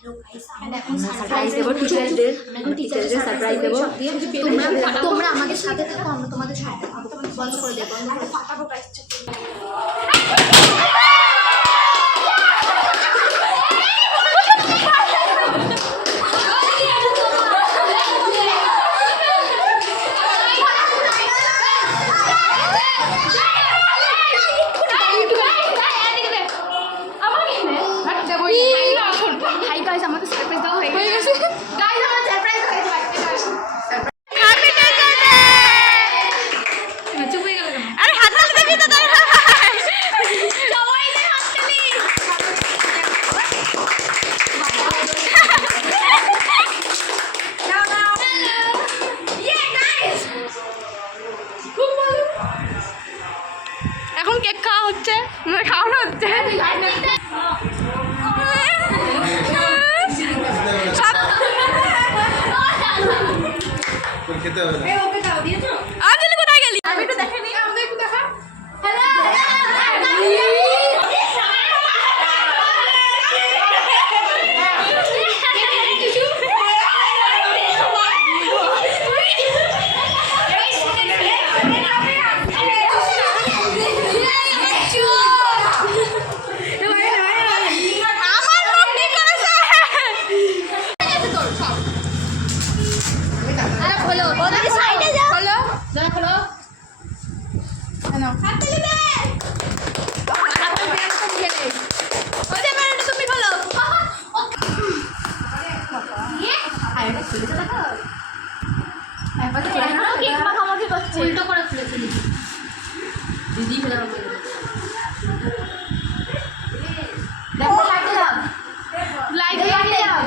এখন সারপ্রাইজ দেবো টিচারদের, এখন টিচারদের সারপ্রাইজ দেবো। তোমরা আমাদের সাথে থাকো, আমরা তোমাদের সাথে থাকবো। বন্ধ করে দেবো, বন্ধ করে ফাটাবো গাইস। হাই গাইস, আমাদের সারপ্রাইজ দেওয়া হয়ে গেছে। গাইস আমাদের সারপ্রাইজ হয়ে গেছে। Happy teacher day. চুপ হয়ে গেল কেন? আরে হাত তালি দেখি তো দাও। সবাই মিলে হাত তালি। নাও নাও। ইয়ে গাইস। খুব ভালো। এখন কেক খাওয়া হচ্ছে, মানে খাওয়ানো হচ্ছে। খেতে হবে না। আঞ্জলি কোথায় গেলি? আমি একটু দেখে নিই, আমাদের একটু দেখা। হ্যালো উল্টো করে খুলেছি দিদি। দেখো লাইট দাও, লাইট দাও।